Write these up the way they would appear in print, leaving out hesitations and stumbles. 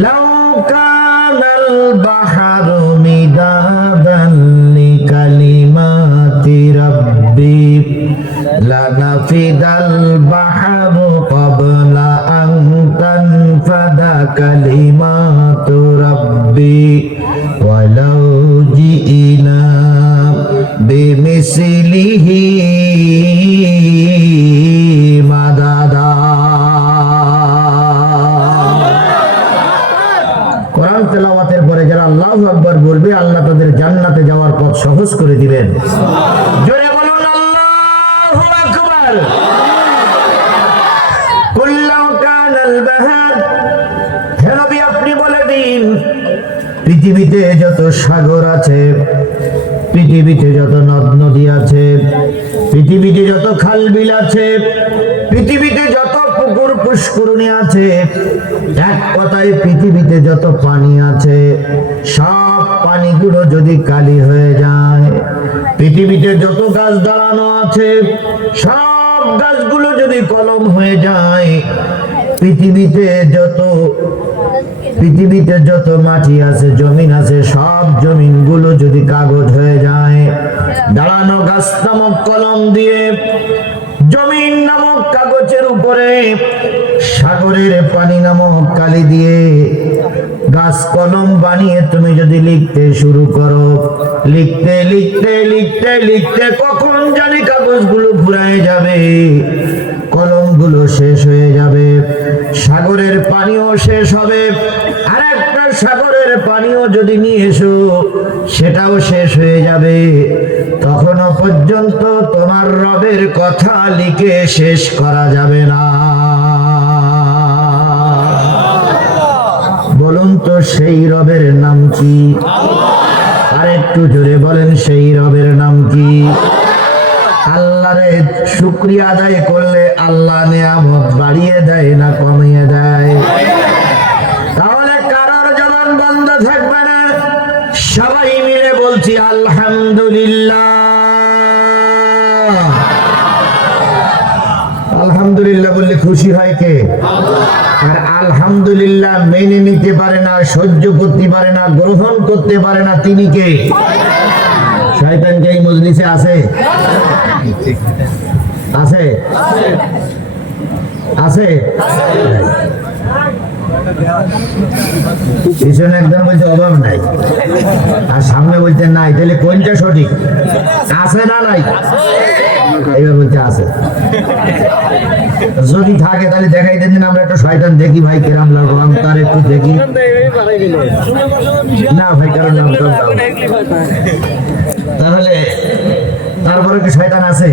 লাউ কানাল বাহরু মিদাদান লিকালিমাতি রাব্বি লানাফিদাল বাহরু ক্বাবলা আন তানফাদা কালিমাতু রাব্বি ওয়ালাউ জিইনা বিমিসলিহি মাদাদা। কোরআন তেলাওয়াতের পরে যারা আল্লাহু আকবার বলবে আল্লাহ তাদের জান্নাতে যাওয়ার পথ সহজ করে দিবেন। জোরে বলুন আল্লাহু আকবার। কুল্লাউ কানাল বাহর, হে নবী আপনি বলে দিন পৃথিবীতে যত সাগর আছে, পৃথিবীতে যত নদ নদী আছে, পৃথিবীতে যত খাল বিল আছে, পৃথিবীতে যত পুকুর পুষ্করণী আছে, এক কথায় পৃথিবীতে যত পানি আছে, সব পানিগুলো যদি কালি হয়ে যায়, পৃথিবীতে যত গাছ দাঁড়ানো আছে সব গাছগুলো যদি কলম হয়ে যায়, পৃথিবীতে যত মাটি আছে, জমিন আছে, সব জমিনগুলো যদি কাগজ হয়ে যায়, দাঁড়ানো গাছ নামক কলম দিয়ে, জমিন নামক কাগজের উপরে সাগরের পানি নামক কালি দিয়ে গাছ কলম বানিয়ে তুমি যদি লিখতে শুরু করো, লিখতে লিখতে লিখতে লিখতে কখন জানি কাগজগুলো ফুরায় যাবে, কলমগুলো শেষ হয়ে যাবে, সাগরের পানিও শেষ হবে, আর একটা সাগরের পানিও যদি নিয়ে এসো সেটাও শেষ হয়ে যাবে, তখনও পর্যন্ত তোমার রবের কথা লিখে শেষ করা যাবে না। বলুন তো সেই রবের নাম কি? আর একটু জোরে বলেন সেই রবের নাম কি? আল্লাহরে শুকরিয়া আদায় করলে আল্লাহ নিয়ামত বাড়িয়ে দেয় না কমিয়ে দেয়? তাহলে কারোর জবান বন্ধ থাকবে না, সবাই মিলে বলছি আলহামদুলিল্লাহ। আলহামদুলিল্লাহ বললে খুশি হয় কে? আর আলহামদুলিল্লাহ মেনে নিতে পারে না, সহ্য করতে পারে না, গ্রহণ করতে পারে না, তিনি কে? শয়তান কি এই মজলিসে আছে? আছে আছে পিছনে একদম বলছে অভাব নাই, আর সামনে বলছে নাই, তাহলে কোনটা সঠিক? আছে না নাই? এইবার বলছে আছে। যদি থাকে তাহলে দেখাই দেন, আমরা একটা শয়তান দেখি ভাই কেরাম লাগো, আমি তার একটু দেখি না ভাই, কারণ তাহলে তারপরে কি শয়তান আছে?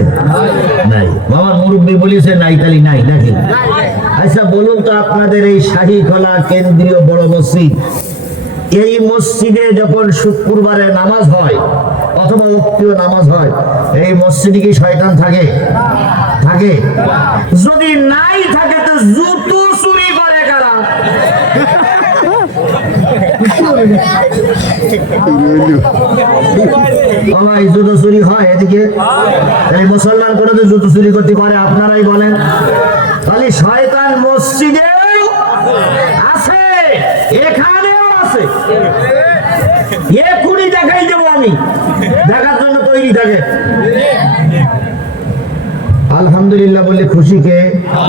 নাই। বাবার মুরব্বী বলেছে নাই, তাহলে নাই নাকি? আচ্ছা বলুন তো, আপনাদের এই শাহীখলা কেন্দ্রীয় বড় মসজিদ, এই মসজিদে যখন শুক্রবারে নামাজ হয় অথবা উক্তীয় নামাজ হয়, এই মসজিদে কি শয়তান থাকে? থাকে? যদি নাই থাকে তো জুতো চুরি করে কারা? জুতো চুরি হয় এদিকে? এই মুসলমান করে তো জুতো চুরি করতে পারে? আপনারাই বলেন। তাহলে শয়তান মসজিদেও আছে, এখানেও আছে। এখনই দেখাই দেবো আমি, দেখার জন্য তৈরি থাকে। আলহামদুলিল্লাহ বললে খুশি কে?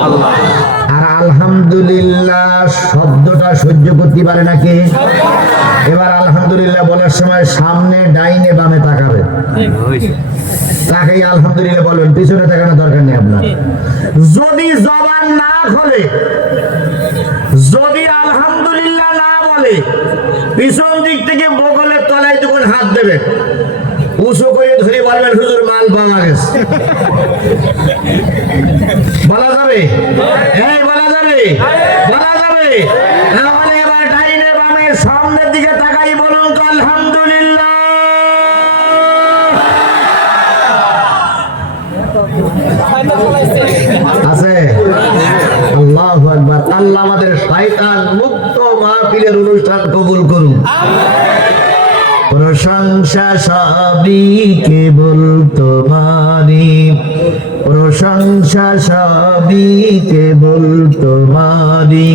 আল্লাহ। আর আলহামদুলিল্লাহ শব্দটা সহ্য করতে পারে না কে? এবার আলহামদুলিল্লাহ বলার সময় সামনে ডাইনে বামে তাকাবে, তাকেই আলহামদুলিল্লাহ বলবেন, পিছনে তাকানোর দরকার নেই আপনার। যদি জবান না খোলে, যদি আলহামদুলিল্লাহ না বলে, পিছন দিক থেকে বগলের তলায় যখন হাত দেবে উঁচু করে ধরে বলবেন হুজুর মাল পাওয়া গেছে। বলা যাবে? এই বলা যাবে? বলা যাবে? তাহলে এবার ডাইনে বামে সামনের দিকে তাকাই বলুন তো আলহামদুলিল্লাহ। আছে? আল্লাহু আকবার। আল্লাহ আমাদের শয়তান মুক্ত মাহফিলের অনুষ্ঠান কবুল করুন। প্রশংসা সবই কেবল তোমারই, প্রশংসা সবই কেবল তোমারই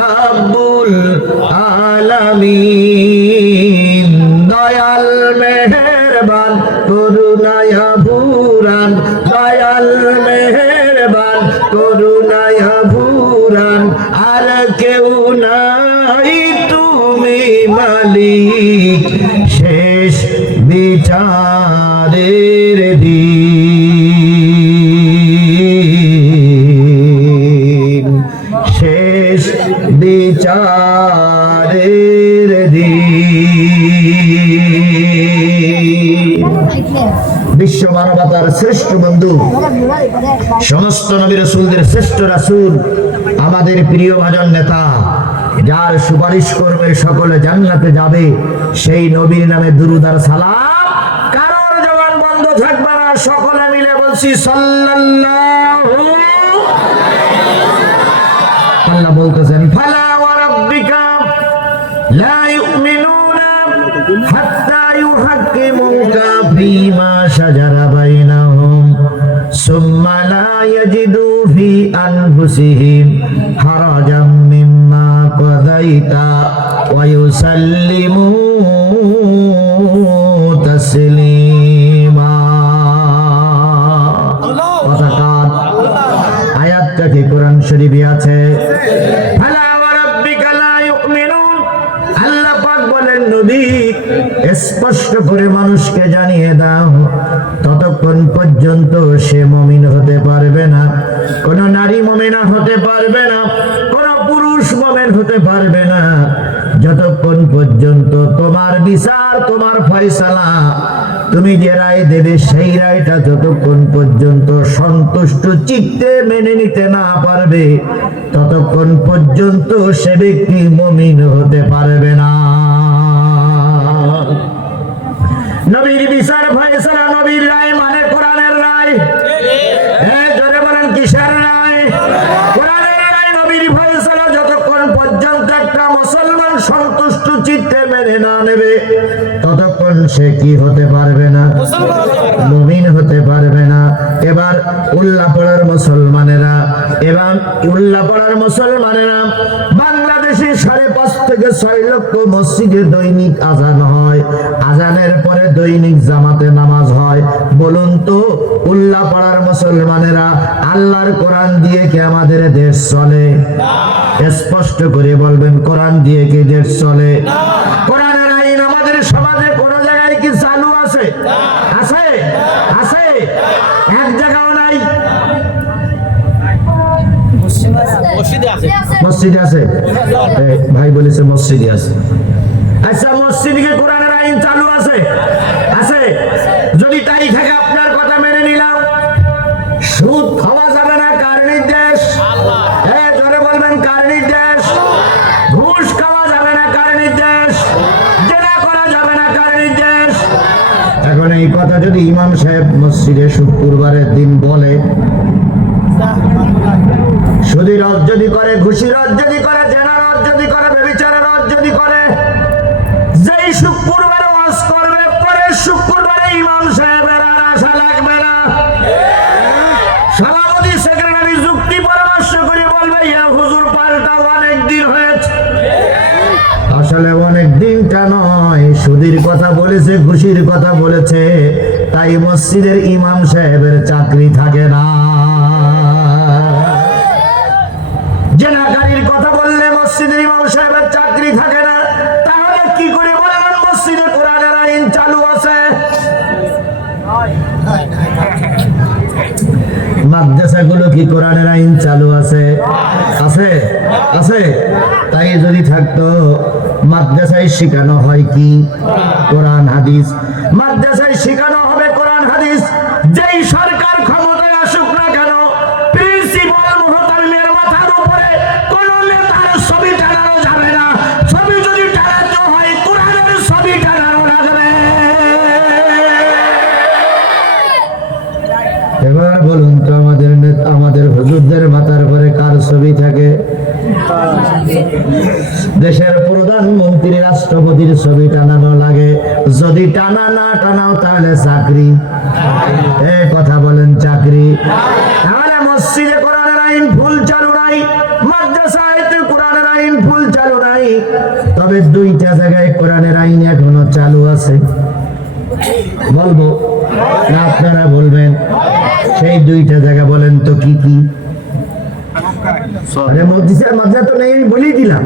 রব্বুল আলামিন। দয়াল মেহেরবান করুণায় ভুরান, দয়াল মেহেরবান করুণায় ভুরান, আর কেউ নাই তুমি মালিক শেষ বিচারের দিন, শেষ বিচারের দিন। বিশ্ব মানবতার শ্রেষ্ঠ বন্ধু, সমস্ত নবী রাসূলদের শ্রেষ্ঠ রাসূল, আমাদের প্রিয় ভাজন নেতা, যার সুপারিশ করবে সকলে জান্নাতে যাবে, সেই নবীর নামে দুরূদ আর সালাম। কারোর জবান বন্ধ থাকবে না, সকলে মিলে বলছি সাল্লাল্লাহু। আল্লাহ বলতেছেন ফালা ওয়া রাব্বিকা লা ইউমিনুনা হাত্তা ইউহাক্কিমুকা ফীমা শাজারা বাইনাহুম সুম্মা লা ইয়াজিদু ফি আনফুসিহিম হারাজাম মিম্মা কাযাইতা ওয়া ইউসাল্লিমু তাসলিমা। আয়াতটা কি কোরআন শরীফে আছে? ফালা ওয়া রাব্বিকা লা ইউমিনুন, আল্লাহ পাক বলেন নবী স্পষ্ট করে মানুষকে জানিয়ে দাও, ততক্ষণ পর্যন্ত সে মুমিন হতে পারবে না, কোন নারী মুমিনা হতে পারবে না, কোন পুরুষ মুমিন হতে পারবে না, যতক্ষণ পর্যন্ত তোমার বিচার, তোমার ফয়সালা, তুমি যে রায় দেবে সেই রায়টা যতক্ষণ পর্যন্ত সন্তুষ্ট চিত্তে মেনে নিতে না পারবে, ততক্ষণ পর্যন্ত সে ব্যক্তি মুমিন হতে পারবে না। নবীর বিচার ফয়সালা, নবীর রায় মানে কোরআনের রায়। জোরে বলেন কিসের রায়? কোরআনের রায়, নবীর ফয়সালা যতক্ষণ পর্যন্ত একটা মুসলমান সন্তুষ্ট চিত্তে মেনে না নেবে, ততক্ষণ সে কি হতে পারবে না? মুমিন হতে পারবে না। এবার উল্লাপাড়ার মুসলমানেরা, এবার উল্লাপাড়ার মুসলমানেরা, বাংলাদেশে 5.5 থেকে 6 লক্ষ মসজিদে দৈনিক আজান হয়, আজানের পরে দৈনিক জামাতে নামাজ হয়। বলুন তো উল্লাপাড়ার মুসলমানেরা, আল্লাহর কোরআন দিয়ে কি আমাদের দেশ চলে? স্পষ্ট করে বলবেন, কোরআন দিয়ে কি দেশ চলে? কোরআনের আইন আমাদের সমাজে কোন জায়গায় কি চালু আছে? আছে? আছে? এক জায়গাও নাই। মসজিদে আছে, ভাই বলেছে মসজিদে আছে। আচ্ছা, মসজিদে কি কোরআনের আইন চালু আছে? আছে? যদি তাই থাকে আপনার কথা মেনে নিলাম। সুদ খাওয়া যাবে না, কার নির্দেশ? জোরে বলবেন, কার নির্দেশ? ঘুষ খাওয়া যাবে না, কার নির্দেশ? জেনা করা যাবে না, কার নির্দেশ? এখন এই কথা যদি ইমাম সাহেব মসজিদে শুক্রবারের দিন বলে, সুদী রদ যদি করে, ঘুষি রদ যদি করে, জেনা রদ যদি করে, ব্যভিচারের রদ যদি করে, যেই শুক্রবারে ওয়াজ করবে, পরের শুক্রবারে ইমাম সাহেবের আর আশা লাগবে না। সভাপতি সেক্রেটারি যুক্তি পরামর্শ করে বলবে, ইয়া হুজুর পাল্টা অনেক দিন হয়েছে। আসলে অনেক দিনটা নয়, সুদীর কথা বলেছে, ঘুষির কথা বলেছে, তাই মসজিদের ইমাম সাহেবের চাকরি থাকে না। জেনাকারীর কথা বললে মসজিদের ইমাম সাহেবের চাকরি থাকে না। তাহলে কি করে বললেন মসজিদে কোরআনের আইন চালু আছে? মাদ্রাসাগুলো কি কোরআনের আইন চালু আছে? আছে? আছে? তাই যদি থাকতো, মাদ্রাসায় শেখানো হয় কি? কোরআন হাদিস। মাদ্রাসায় শেখানো হবে কোরআন হাদিস। যেই সরকার ক্ষমতায় আসুক না কেন, প্রিন্সিপাল মুহতামিমের মাথার উপরে কোন নেতার ছবি টানানো যাবে না। ছবি যদি টানানো হয়, কোরআনের ছবি টানানো লাগবে। এবার বলুন তো, আমাদের হুজুরদের মাথার উপরে কার ছবি থাকে? দেশের প্রধানমন্ত্রী রাষ্ট্রপতির ছবি টানানো লাগে, যদি টানা না টানাও তাহলে চাকরি। এই কথা বলেন চাকরি। তাহলে মসজিদে কোরআনের আইন ফুল চালু নাই, মাদ্রাসায় কোরআনের আইন ফুল চালু নাই, তবে দুইটা জায়গায় কোরআনের আইন এখনো চালু আছে। বলবো না আপনারা বলবেন? সেই দুইটা জায়গা বলেন তো কি কি? তো নেই, আমি বলেই দিলাম।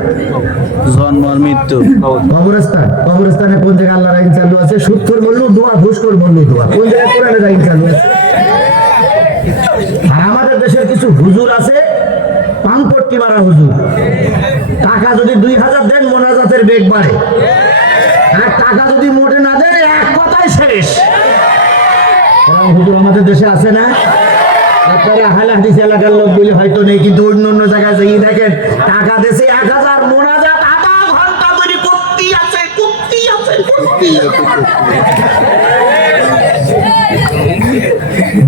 জন্ম আর মৃত্যু। কবরস্থানে কোন জায়গায় আল্লাহর আইন চালু আছে? সুদখোর বললো দোয়া, ঘুষখোর বললো দোয়া। কোন জায়গায় কোরআনের আইন চালু আছে? আর আমাদের দেশের কিছু হুজুর আছে, পানপট্টি মারা হুজুর। টাকা যদি 2000 দেন মোনাজাতের বেগ বাড়ে, আর টাকা যদি মোটে না দেন এক কথায় শেষ। হুজুর আমাদের দেশে আছে না? আপনারা আহলে হাদিস এলাকার লোক বলে হয়তো নেই, কিন্তু অন্য অন্য জায়গায় যাই দেখেন টাকা দেশে 1000 মোনাজাত আধা ঘন্টা ধরে করতেই আছে।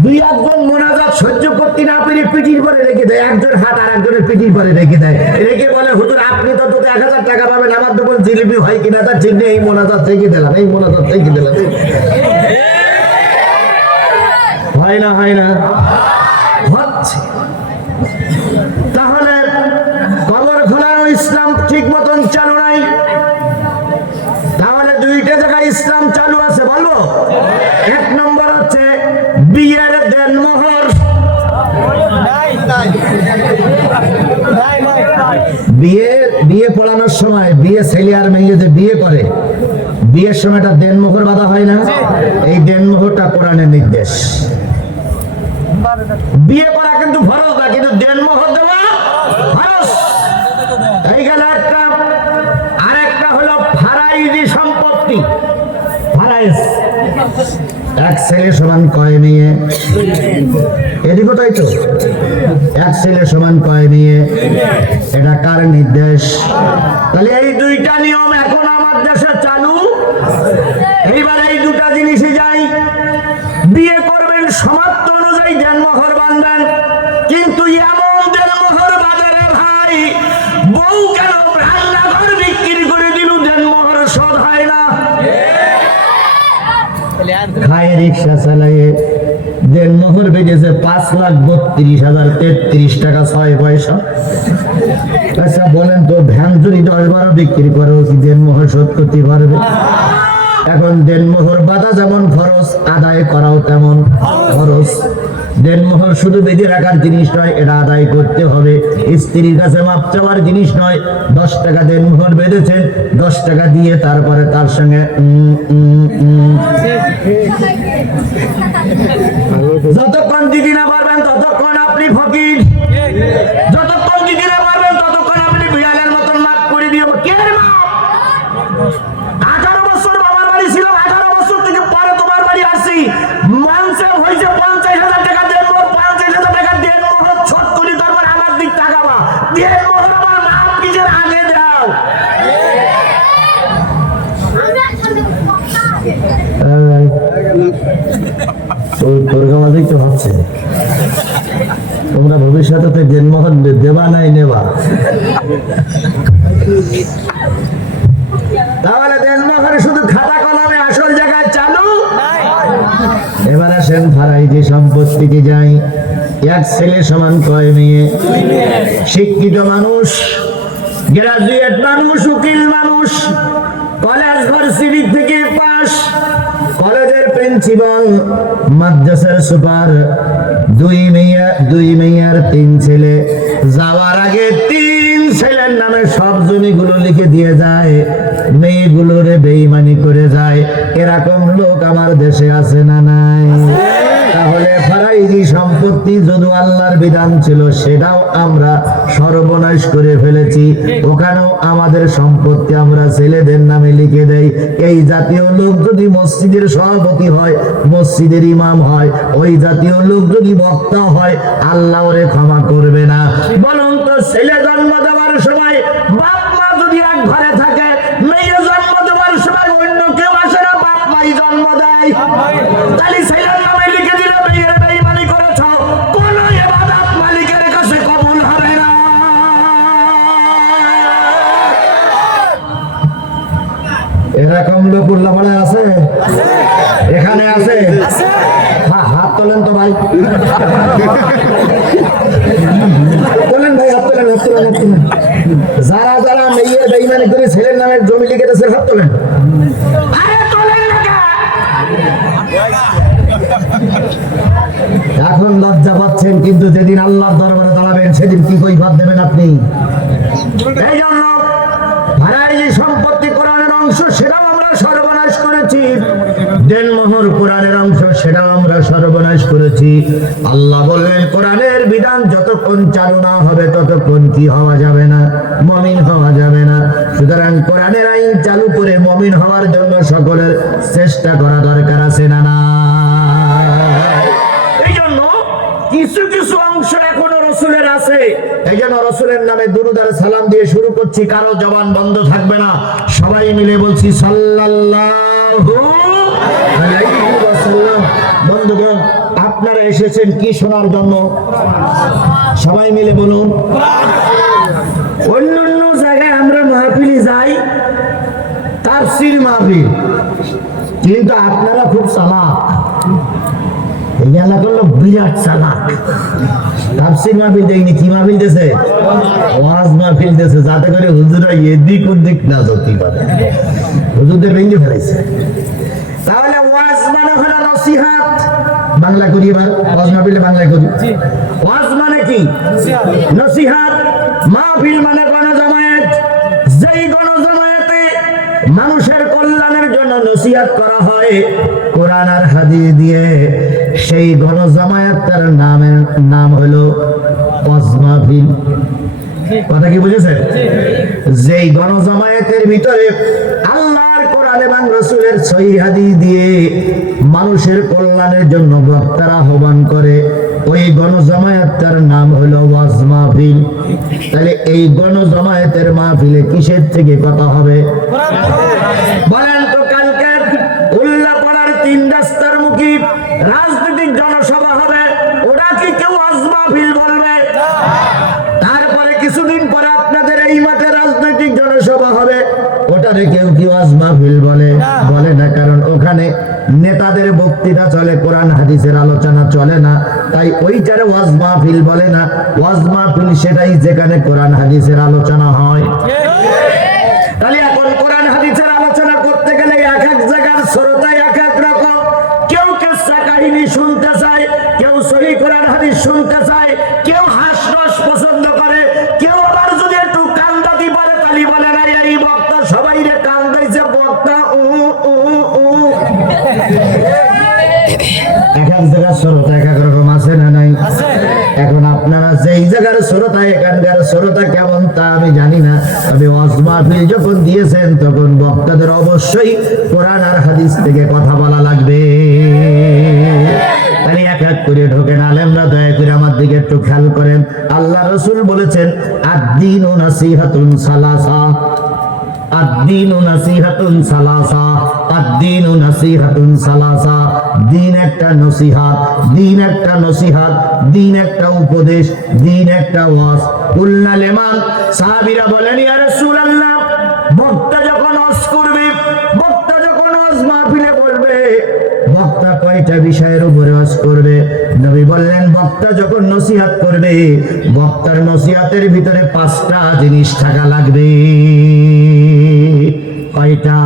দুই একজন মোনাজাত সহ্য করতে না পেরে পিঠির পরে রেখে দেয়, একজন হাত আর একজনের পিঠির পরে রেখে দেয়, রেখে বলে হুজুর আপনি তো 1000 টাকা পাবেন, আমার তো জিলিপি হয় কিনা তার ঠিক নেই, এই মোনাজাত থেকে দিলাম, এই মোনাজাত থেকে দিলাম। হয় না? হয় না? হচ্ছে। তাহলে কবর খোলানো ইসলাম ঠিক মতন চালু নাই। তাহলে দুইটা জায়গায় ইসলাম চালু আছে, বলবো? এক নম্বর হচ্ছে বিয়ের দেনমোহর। বিয়ে পড়ানোর সময় বিয়ে ছেলে আর মেয়ে যে বিয়ে করে, বিয়ের সময় একটা দেনমোহর বাঁধা হয় না? এই দেনমোহরটা কোরআনের নির্দেশ। বিয়ে করা কিন্তু ফরজ না, কিন্তু দেনমোহর দেওয়া ফরজ। এই গেল একটা। আর একটা হলো ফারাইজি সম্পত্তি। ফারাইজ, এক ছেলে সমান কয় মেয়ে? এদিকে তাই তো, এক ছেলে সমান কয় মেয়ে? এটা কার নির্দেশ? তাহলে এই দুইটা নিয়ম এখন আমার দেশে চালু। এইবার এই দুটা জিনিসই যাই, বিয়ে করবেন সমাপ্ত অনুযায়ী দেনমোহর বাঁধবেন, কিন্তু এমন দেনমোহর বাঁধে রে ভাই, বউ কেন রান্নাঘর বিক্রি করে দিল, দেনমোহর শোধ হয় না। খায় রিক্সা চালাইয়ে দেনমোহর বেজেছে 5,32,033 টাকা 6 পয়সা। আচ্ছা বলেন তো, ভ্যান যদি 10-12 বিক্রি করে কি দেনমোহর শোধ করতে পারবে? এখন দেনমোহর বাঁধা যেমন খরচ, আদায় করাও তেমন খরচ। দেনমোহর শুধু বেঁধে রাখার জিনিস নয়, এটা আদায় করতে হবে। স্ত্রীর কাছে মাপ চাওয়ার জিনিস নয়। 10 টাকা দেনমোহর বেঁধেছেন, 10 টাকা দিয়ে তারপরে তার সঙ্গে যতক্ষণ দিদি না পারবেন ততক্ষণ আপনি ফকির, যতক্ষণ দিদি না পারবেন ততক্ষণ আপনি বিড়ালের মতন মাপ করে দিয়ে। কে মাপ? 18 বছর বাবার বাড়ি ছিল, 18 বছর থেকে পরে তোমার বাড়ি আসি, মানসে হয়েছে 50,000 টাকা দেনমোহর, 50,000 টাকা দেনমোহর ছোট করে তারপর আমার দিক টাকাবা দেনমোহর আমার মাপ নিজের আগে দাও। তো হচ্ছে তোমরা ভবিষ্যতে দেনমোহর দেবা নাই নেবা। তাহলে দেনমোহর শুধু খাতা কলমে, আসল জায়গায় চালু। এবার আসেন ফারাইজি সম্পত্তিতে যাই। এক ছেলে সমান কয় মেয়ে? শিক্ষিত মানুষ, গ্রাজুয়েট মানুষ, উকিল মানুষ, কলেজ ভার্সিটি থেকে পাস, কলেজের প্রিন্সিপাল, মাদ্রাসার সুপার, 2 মেয়ে আর 3 ছেলে। যাওয়ার আগে 3 ছেলের নামে সব জমিগুলো লিখে দিয়ে যায়, মেয়েগুলোরে বেঈমানি করে যায়। এরকম লোক আমার দেশে আছে না নাই? তাহলে ফারাইজি সম্পত্তি যদি আল্লাহর বিধান ছিল, সেটাও আমরা সর্বনাশ করে ফেলেছি। ওখানেও আমাদের সম্পত্তি আমরা ছেলেদের নামে লিখে দেই। এই জাতীয় লোক যদি মসজিদের সভাপতি হয়, মসজিদের ইমাম হয়, ওই জাতীয় লোক যদি বক্তা হয়, আল্লাহ ওরে ক্ষমা করবে না। বলুন তো, ছেলে জন্ম দেওয়ার সময় বাপ মা যদি এক ঘরে থাকে, মেয়ে জন্ম দেওয়ার সময় অন্য কেউ আসে না, বাপ মাই জন্ম দেয়। তাহলে ছেলের নামে লিখে দিলে মেয়ের বেঈমানি করেছ, কোন ইবাদত মালিকের কাছে কবুল হবে না। এরকম লোক উল্লাপাড়ায় আছে? এখানে আছে? হ্যাঁ, হাত তোলেন তো ভাই, তোলেন ভাই, হাত তোলেন, হাত তোলেন, হাত তোলেন। যারা যারা মেয়ে বেঈমানি করে ছেলের নামে জমি লিখে দিয়েছে হাত তোলেন। আরে তোলেন না কেন? এখন লজ্জা পাচ্ছেন, কিন্তু যেদিন আল্লাহর দরবারে দাঁড়াবেন সেদিন কি কৈফিয়ত দেবেন আপনি? এই জন্য ভাড়ায় যে সম্পত্তি কোরআনের অংশ সেটাও আমরা সর্বনাশ করেছি, দেনমোহর কোরআনের অংশ সেটাও আমরা সর্বনাশ করেছি। আল্লাহ বললেন কোরআনের বিধান যতক্ষণ চালু না হবে ততক্ষণ কি হওয়া যাবে না? মুমিন হওয়া যাবে না। সুতরাং কোরআনের আইন চালু করে মুমিন হওয়ার জন্য সকলের চেষ্টা করা দরকার আছে না? না, এই জন্য কিছু কিছু অংশ এখনো রসুলের আছে। এই জন্য রসুলের নামে দুরূদ আর সালাম দিয়ে শুরু করছি, কারো জবান বন্ধ থাকবে না। সবাই মিলে বলছি সাল্লাল্লাহু আলাইহি ওয়াসাল্লাম। বন্ধুগণ, আপনারা এসেছেন কি শোনার জন্য? সবাই মিলে বলুন। অন্যান্য জায়গায় আমরা মাহফিলে যাই, তাফসীর মাহফিল, কিন্তু আপনারা খুব চালাক। এই এলাকার লোক বিরাট চালাক। তাফসীর মাহফিল দেয়নি, কি মাহফিল দিয়েছে? ওয়াজ মাহফিল দিয়েছে, যাতে করে হুজুরা এদিক ওদিক না যেতে পারে। হুজুরদের ভেঙে ফেলাইছে। তাহলে ওয়াজ মানে হলো নসিহত। বাংলা করি এবার, ওয়াজ মাহফিলে বাংলা করি। ওয়াজ মানে কি? নসিহত। মাহফিল মানে গণজমায়েত। যেই গণজমায়েতে মানুষের কল্যাণের জন্য নসিহত করা হয় কোরআন আর হাদিস দিয়ে, সেই গণজমায়েতের নাম হলো ওয়াজ মাহফিল। কথা কি বুঝেছেন? যেই গণজমায়েতের ভিতরে আল্লাহর কোরআন এবং রাসূলের সহিহ হাদিস দিয়ে মানুষের কল্যাণের জন্য বক্তারা আহ্বান করে, ওই গণজমায়েতের নাম হলো ওয়াজ মাহফিল। তাহলে এই গণজমায়েতের মাহফিলে কিসের থেকে কথা হবে? বলেন তো, কালকে উল্লাপাড়ার 3 রাস্তার মুখী রাজনৈতিক জনসভা হবে, ওটা কি কেউ ওয়াজ মাহফিল বলবে? তারপরে কিছুদিন পরে আপনাদের এই মাঠে রাজনৈতিক জনসভা হবে, ওটারে কেউ কি ওয়াজ মাহফিল বলে? বলে না, কারণ ওখানে নেতাদের বক্তৃতা চলে, কোরআন হাদিসের আলোচনা চলে না, তাই ওইটারে ওয়াজ মাহফিল বলে না। ওয়াজ মাহফিল সেটাই যেখানে কোরআন হাদিসের আলোচনা হয়। তাহলে এখন কোরআন হাদিসের আলোচনা করতে গেলে এক এক জায়গার শ্রোতা এক এক রকম। কেউ কিসসা কাহিনী শুনতে চায়, কেউ সহিহ কোরআন হাদিস শুনতে চায়, কেউ হাস্যরস পছন্দ করে, কেউ আবার যদি একটু কান্দাতি পারে তালি বলে না এই বক্তা সবাই রে কান্দাইছে, বক্তা এক এক জায়গার শ্রোতা এক এক রকম আছে না নাই? এখন আপনারা যেই জায়গার শ্রোতা, এখানকার শ্রোতা কেমন তা আমি জানি না, তবে ওয়াজ মাহফিল যখন দিয়েছেন তখন বক্তাদের অবশ্যই কোরআন আর হাদিস থেকে কথা বলা লাগবে। তাহলে এক এক করে ঢোকেন। আলেমরা দয়া করে আমার দিকে একটু খেয়াল করেন। আল্লাহ রাসূল বলেছেন আদ-দীনু নাসিহাতুন সালাসা, আদ-দীনু নাসিহাতুন সালাসা, আদ-দীনু নাসিহাতুন সালাসা। দিন একটা নসিহত, দিন একটা নসিহত, দিন একটা উপদেশ, দিন একটা ওয়াজ। কুলনা লিমান, সাহাবীরা বলেন ইয়া রাসূলুল্লাহ, বক্তা যখন ওয়াজ করবে, বক্তা যখন ওয়াজ মাহফিলে বলবে, বক্তা কয়টা বিষয়ের উপরে ওয়াজ করবে? নবী বললেন বক্তা যখন নসিহত করবে, বক্তার নসিহতের ভিতরে 5টা জিনিস থাকা লাগবে। কয়টা?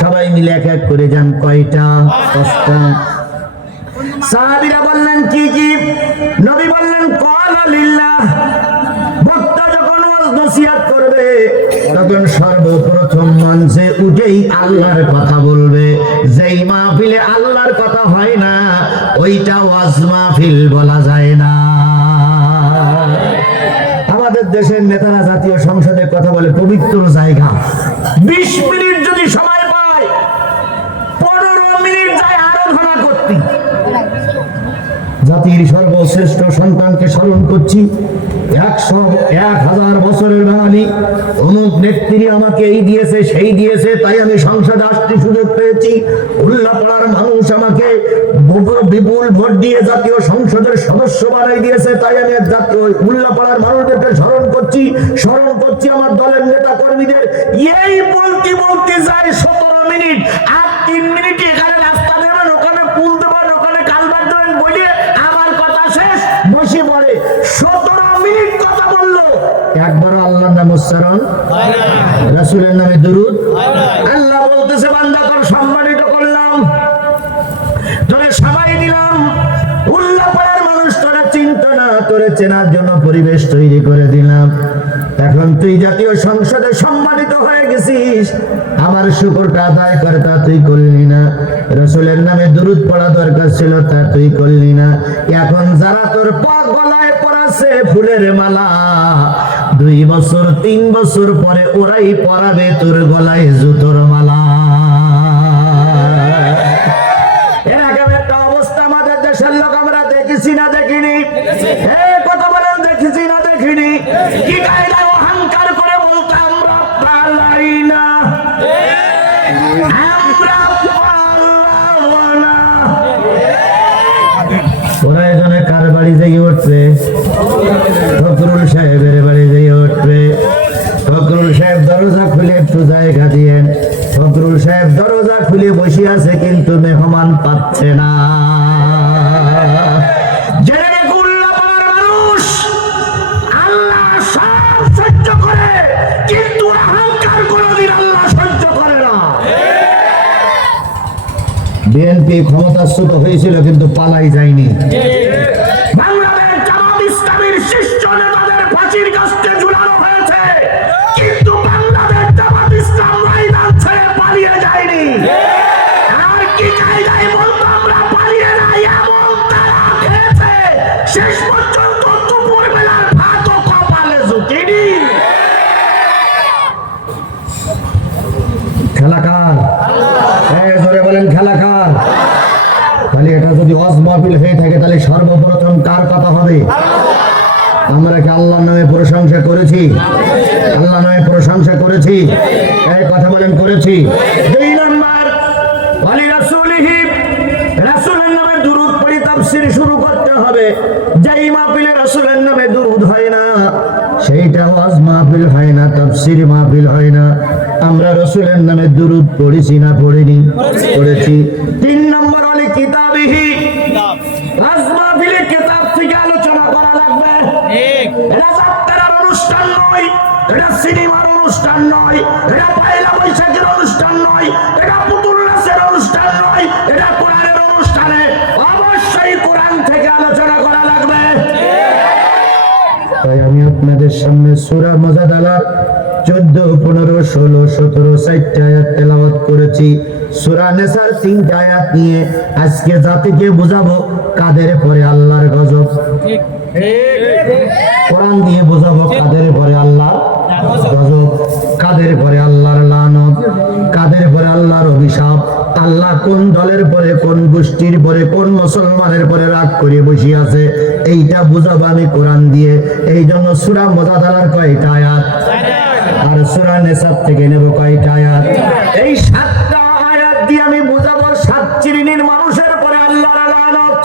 সবাই মিলে এক এক করে যান। কয়টা? 5টা। সাহাবীরা বললেন কি কি? নবী বললেন ক্বালা লিল্লাহ, বক্তা যখন ওয়াজ নসিহত করবে তখন সর্বপ্রথম মঞ্চে উঠেই আল্লাহর কথা বলবে। যেই মাহফিলে আল্লাহর কথা হয় না ওইটা ওয়াজ মাহফিল বলা যায় না। আমাদের দেশের নেতারা জাতীয় সংসদে কথা বলে পবিত্র জায়গা, 20 মিনিট যদি সময় পায় 15 মিনিট যায় আরাধনা করতে। জাতির সর্বশ্রেষ্ঠ সন্তানকে স্মরণ করছি। 100-1000 বছরের বাঙালি অমুক নেত্রী আমাকে এই দিয়েছে সেই দিয়েছে, তাই আমি সংসদে আসতে সুযোগ পেয়েছি। উল্লাপাড়ার মানুষ আমাকে বিপুল ভোট দিয়ে জাতীয় সংসদের সদস্য বানাই দিয়েছে, তাই আমি জাতীয় উল্লাপাড়ার মানুষদেরকে স্মরণ করছি আমার দলের নেতা কর্মীদের। এই বলতে বলতে যায় 17 মিনিট, আর 3 মিনিট এখানে রাস্তা দেবেন, ওখানে পুল দেবেন, ওখানে কালভার্ট দেবেন বলে আমার কথা শেষ, বসে পড়ে। 17 মিনিট কথা বললো, একবারও আল্লাহর নাম উচ্চারণ, রাসূলের নামে দুরূদ। আল্লাহ বলতেছে বান্দা তোর সম্মানিত করলাম, তোরে সবাই দিলাম। উল্লাপাড়ার মানুষ তোরা চিন্তা না, তোরে চেনার জন্য পরিবেশ তৈরি করে দিলাম। এখন তুই জাতীয় সংসদে সম্মানিত হয়ে গেছিস, আমার শুকরটা আদায় করে তা তুই করলি না। রাসূলের নামে দুরূদ পড়া দরকার ছিল, তা তুই করলি না। এখন যারা তোর পাক গলায় পরাছে ফুলের মালা, 2 বছর 3 বছর পরে ওরাই পরাবে তোর গলায় জুতোর মালা। এরকম একটা অবস্থা আমাদের দেশের লোক আমরা দেখেছি না দেখিনি? কথা বলেন, দেখেছি না দেখিনি? কি কায়দায় অহংকার করে বলতে আমরা পালাই না, আমরা পালাবো না। ওরা এখানে কার বাড়ি জেগে উঠবে? ফখরুল সাহেবের বাড়ি জেগে উঠবে। ফখরুল সাহেব দরজা খুলে একটু জায়গা দিয়েন। ফখরুল সাহেব দরজা খুলে বসে আছে, কিন্তু মেহমান পাচ্ছে না। বিএনপি ক্ষমতাচ্যুত হয়েছিল কিন্তু পালাই যায়নি। বাংলাদেশ জামাত ইসলামীর শীর্ষ নেতাদের ফাঁসির কাস্টে ঝুলানো হয়েছে, কিন্তু বাংলাদেশ জামাত ইসলাম ময়দান ছেড়ে পালিয়ে যায়নি। আর কি কায়দায় বলতো আমরা পালিয়ে নাই, এমন তারা খেয়েছে শেষ পর্যন্ত দুপুর বেলার ভাতও কপালে জুটিনি। খেলা কার? জোরে বলেন খেলা কার? তাহলে এটা যদি ওয়াজ মাহফিল হয়ে থাকে, তাহলে সর্বপ্রথম কার কথা হবে? আমরা কি আল্লাহর নামে প্রশংসা করেছি? আল্লাহর নামে প্রশংসা করেছি? এই কথা বলেন করেছি? 2 নাম্বার, ওয়ালি রাসূলিহি, রাসূলের নামে দুরূদ পড়ে তাফসীর শুরু করতে হবে। যেই মাহফিলে রাসূলের নামে দুরূদ হয় না, সেইটা ওয়াজ মাহফিল হয় না, তাফসীর মাহফিল হয় না। আমরা রাসূলের নামে দুরূদ পড়েছি না পড়িনি? পড়েছি। 3 নম্বর হলো কিতাবিহি, ওয়াজ মাহফিলে কিতাব থেকে আলোচনা করা লাগবে। এটা যাত্রার অনুষ্ঠান নয়, এটা সিনেমার অনুষ্ঠান নয়, এটা পয়লা বৈশাখের অনুষ্ঠান নয়, এটা পুতুল নাচের অনুষ্ঠান নয়, এটা কোরআনের অনুষ্ঠানে অবশ্যই কোরআন থেকে আলোচনা করা লাগবে। তাই আমি আপনাদের সামনে সূরা মুজাদালা 14, 15, 16, 17, 4টা আয়াত তেলাওয়াত করেছি। সূরা নিসার 3টা আয়াত নিয়ে আজকে জাতিকে বুঝাবো কাদের পরে আল্লাহর গজব। কোরআন দিয়ে বুঝাবো কাদের পরে আল্লাহর গজব, কাদের পরে আল্লাহর লানত, কাদের পরে আল্লাহর অভিশাপ। আল্লাহ কোন দলের পরে, কোন গোষ্ঠীর পরে, কোন মুসলমানের পরে রাগ করে বসে আছে, এইটা বুঝাবো আমি কোরআন দিয়ে। এই জন্য সূরা মুজাদালার কয়টা আয়াত আর সূরা নিসার থেকে নেব কয়টা আয়াত? এই 7টা আয়াত দিয়ে আমি বুঝাবো 7 শ্রেণীর মানুষের পরে আল্লাহর লানত।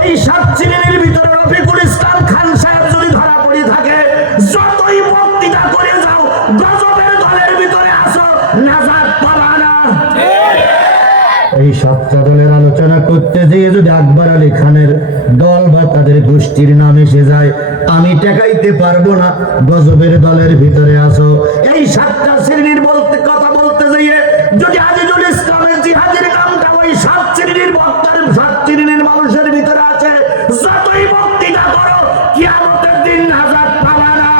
এই 7 শ্রেণীর ভিতরে রফিকুল ইসলাম খান সাহেব যদি ধরা পড়ে থাকে, যতই বক্তৃতা করে যাও, গজবের দলের ভিতরে আসো, নাজাত পাবা না। এই 7টা দলের আলোচনা করতে যেয়ে যদি আকবর আলী খানের দল বা তাদের গোষ্ঠীর নাম এসে যায়, আমি টেকাইতে পারবো না, গজবের দলের ভিতরে আসো। এই 7টা শ্রেণীর কথা বলতে যেয়ে যদি আজিজুল ইসলামের জিহাদের নামটা ওই 7 শ্রেণীর বক্তার, 7 শ্রেণীর মানুষের ভিতরে আছে, যতই বক্তৃতা করো, কিয়ামতের দিন নাজাত পাবা না।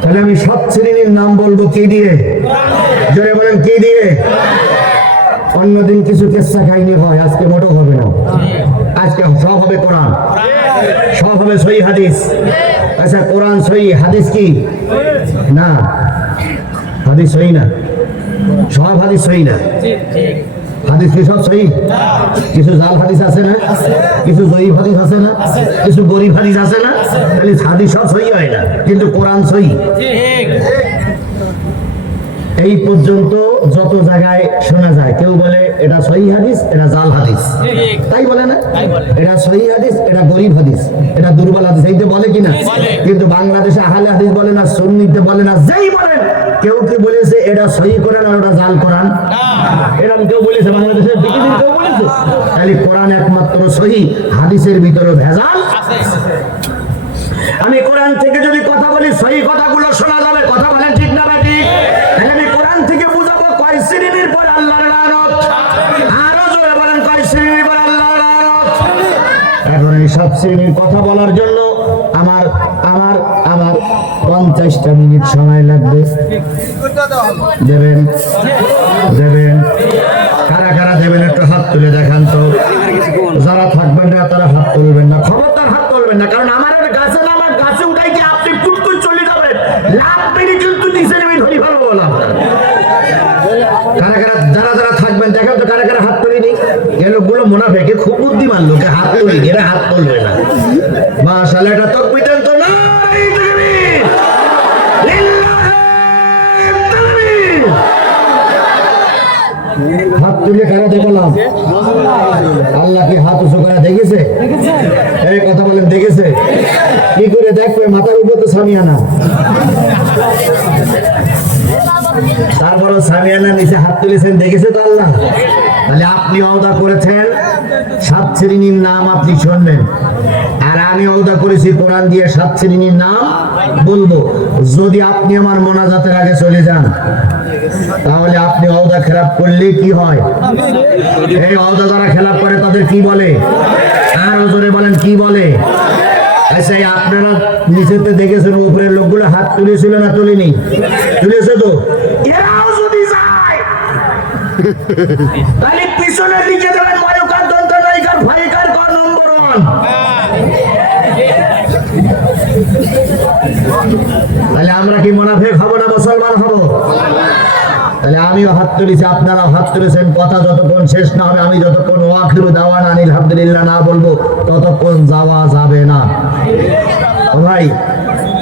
তাহলে আমি 7 শ্রেণীর নাম বলবো কি দিয়ে? জোরে বলেন কি দিয়ে? অন্যদিন কিছু কেসা কাহিনী হয়, আজকে মোটেও হবে না। আজকে সব হবে কোরআন, সব হবে সহি হাদিস। আচ্ছা, কোরআন সহি, হাদিস কি না? হাদিস সহি না, সব হাদিস সহি না। হাদিস কি সব সহি? কিছু জাল হাদিস আছে না, কিছু জয়ীফ হাদিস আছে না, কিছু গরিব হাদিস আছে না, তাহলে হাদিস সব সহি হয় না, কিন্তু কোরআন সহি। এই পর্যন্ত যত জায়গায় শোনা যায় কেউ বলে এটা সহি হাদিস, এটা জাল হাদিস, তাই বলে না? এটা সহি হাদিস, এটা গরিব হাদিস, এটা দুর্বল হাদিস, এইটা বলে কিনা? কিন্তু বাংলাদেশে আহলে হাদিস বলে না, সুন্নিতে বলে না, যেই বলেন কেউ কি বলেছে এটা সহি কোরআন আর ওটা জাল কোরআন? এরকম কেউ বলেছে বাংলাদেশের দিকে কেউ বলেছে? তাহলে কোরআন একমাত্র সহি, হাদিসের ভিতরে ভেজাল আছে। আমি কোরআন থেকে যদি কথা বলি সহি কথাগুলো শোনা যাবে, কথা বলেন ঠিক না বেটি? আমি কোরআন থেকে বুঝাবো কয় শ্রেণীর পর আল্লাহর লানত, আরো জোরে বলেন কয় শ্রেণীর পর আল্লাহর লানত। এখন এই সব শ্রেণীর কথা বলার জন্য আমার আমার আমার 50টা মিনিট সময় লাগবে। দেবেন দেবেন কারা কারা দেবেন একটু হাত তুলে দেখান তো। যারা থাকবেন না তারা হাত তুলবেন না, খবরদার হাত তুলবেন না, কারণ আমার গাছে না, আমার গাছে উঠাই কি আপনি ফুটকুট চলে যাবেন, লাভ মেরে কিন্তু নিচে নেমে ধরি ভালো বলা। কারা কারা যারা যারা থাকবেন দেখেন তো, কারা কারা হাত তুলিনি? এই লোকগুলো মুনাফিক, খুব বুদ্ধিমান লোকে হাত তুলি, এরা হাত তুলবে না। মাশাআল্লাহ, এটা তাকবীর দেন তো না। হাত তুলে কারা দেখলাম? আল্লাহ কি হাত উঁচু করে দেখেছে? এই কথা বলেন, দেখেছে? কি করে দেখবে? মাথার উপর তো সামিয়ানা, তারপরও সামিয়ানা নিচে হাত তুলেছেন, দেখেছে তো আল্লাহ। তাহলে আপনি ওয়াদা করেছেন 7 শ্রেণীর নাম আপনি শুনবেন, আর আমি ওয়াদা করেছি কোরআন দিয়ে 7 শ্রেণীর নাম বলবো। যদি আপনি আমার মোনাজাতের আগে চলে যান তাহলে আপনি ওয়াদা খেলাপ করলে কি হয়? এই ওয়াদা যারা খেলাপ করে তাদের কি বলে? আর জোরে বলেন কি বলে? আচ্ছা, আপনারা নিচেতে দেখেছেন উপরের লোকগুলো হাত তুলেছিল না তুলিনি? তুলেছে তো। এরাও যদি যায় তাহলে পিছনে লিখে দেবেন ময়ূকার দন্ত নায়িকার ভাইকার ক নম্বর 1। তাহলে আমরা কি মুনাফিক হব না মুসলমান হব? তাহলে আমিও হাত তুলেছি, আপনারাও হাত তুলেছেন। কথা যতক্ষণ শেষ না হবে, আমি যতক্ষণ ওয়াখিরু দাওয়ানা আলহামদুলিল্লাহ না বলবো ততক্ষণ যাওয়া যাবে না। ও ভাই,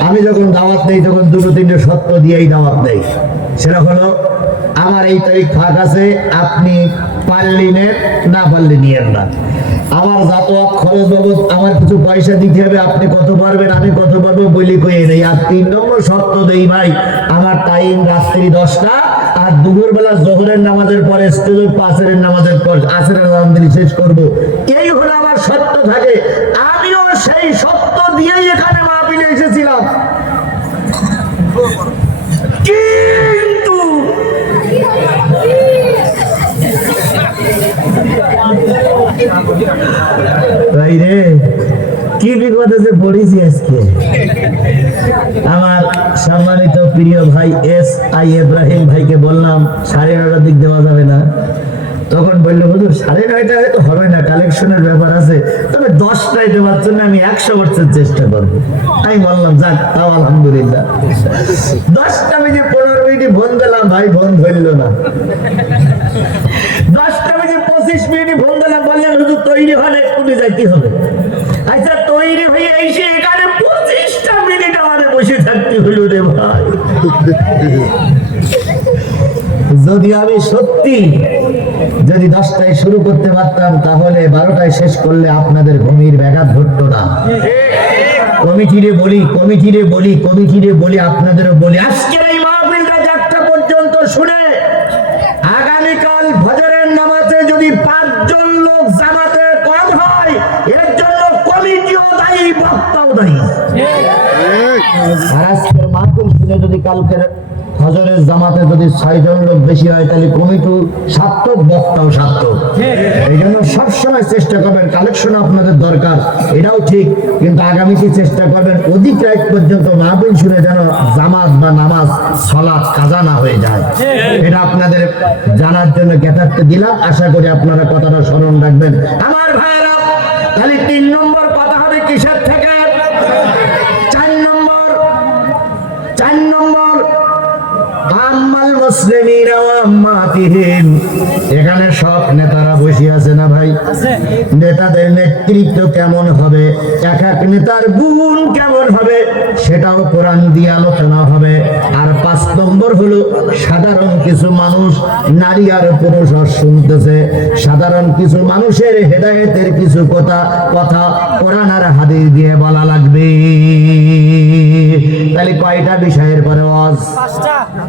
আমি যখন দাওয়াত নেই তখন 2-3টে সত্য দিয়েই দাওয়াত নেই। সেটা হলো আমার এই তারিখ ফাঁক আছে, আপনি পারলি নেন, না পারলে নিয়েন না। আমার যাতায়াত খরচ বাবদ আমার কিছু পয়সা দিতে হবে, আপনি কত পারবেন আমি কত পারবো বলি কয়ে নেই। আর 3 নম্বর সত্য দেই ভাই, আমার টাইম রাত্রি 10টা, আর দুপুরবেলা জোহরের নামাজের পরে আসরের নামাজের পর আসরের আলহামদুলি শেষ করবো। এই হলো আমার সত্য থাকে। আমিও সেই সত্য দিয়েই এখানে মাহফিলে এসেছিলাম, কিন্তু ভাই রে কি বিপদে যে পড়েছি আজকে। আমার সম্মানিত প্রিয় ভাই SI ইব্রাহিম ভাইকে বললাম 9:30টার দিক দেওয়া যাবে না, তখন বললো হুজুর 9:30 হয়তো হবে না, কালেকশনের ব্যাপার আছে, তবে 10টায় দেওয়ার জন্য আমি 100% চেষ্টা করবো। আমি বললাম যাক, তাও আলহামদুলিল্লাহ। 10টা বেজে 15 মিনিটে ফোন দিলাম, ভাই ফোন ধরলো না। 10টা বেজে 25 মিনিটে ফোন দিলাম, বললেন হুজুর তৈরি হন, এক্ষুনি যাইতে হবে। আচ্ছা, তৈরি হয়ে এসে এখানে 25টা মিনিট আমাদের বসে থাকতে হলো রে ভাই। যদি আমি সত্যি যদি 10টায় শুরু করতে পারতাম তাহলে 12টায় শেষ করলে আপনাদের ঘুমির ব্যাঘাত ঘটতো না। কমিটিরে বলি আপনাদেরও বলি, আজকের এই মাহফিলটা 4টা পর্যন্ত শুনে আগামীকাল ফজরের নামাজে যদি 5 জন লোক জামাতে কম হয়, এর জন্য কমিটিও দায়ী, বক্তাও দায়ী। আর আজকের মাহফিল শুনে যদি কালকের ফজরের জামাতে যদি 6 জন লোক বেশি হয়, তাহলে কমিটি সার্থক, বক্তাও সার্থক। এই জন্য সবসময় চেষ্টা করবেন, কালেকশন আপনাদের দরকার, এটাও ঠিক, কিন্তু আগামীতে চেষ্টা করবেন অধিক রাত পর্যন্ত মাহফিল শুনে যেন জামাত বা নামাজ সালাত কাজা না হয়ে যায়। এটা আপনাদের জানার জন্য জ্ঞাতার্থে দিলাম, আশা করি আপনারা কথাটা স্মরণ রাখবেন। আমার ভাইয়েরা, তাহলে 3 নম্বর কথা হবে কিসের থেকে? 4 নম্বর আম্মাল মুসলিমিনা ওয়া ইমামাতিহিম, এখানে সব নেতারা বসে আছে না ভাই? নেতাদের নেতৃত্ব কেমন হবে, এক এক নেতার গুণ কেমন হবে, সেটাও কোরআন দিয়ে আলোচনা হবে। আর 5 নম্বর হলো সাধারণ কিছু মানুষ, নারী আর পুরুষ শুনতেছে, সাধারণ কিছু মানুষের হেদায়েতের কিছু কথা কোরআন আর হাদিস দিয়ে বলা লাগবে। তাহলে কয়টা বিষয়ের পরে ওয়াজ?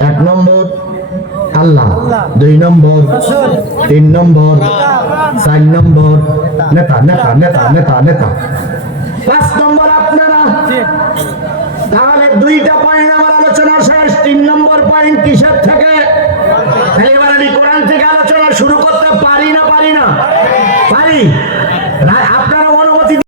1 নম্বর আল্লাহ, 2 নম্বর, 3 নম্বর, 4 নম্বর নেতা নেতা নেতা নেতা নেতা, 5 নম্বর আপনারা। তাহলে 2টা পয়েন্ট আমার আলোচনা শেষ। 3 নম্বর পয়েন্ট কিসের থেকে? এবার আমি কোরআন থেকে আলোচনা শুরু করতে পারি না? পারি।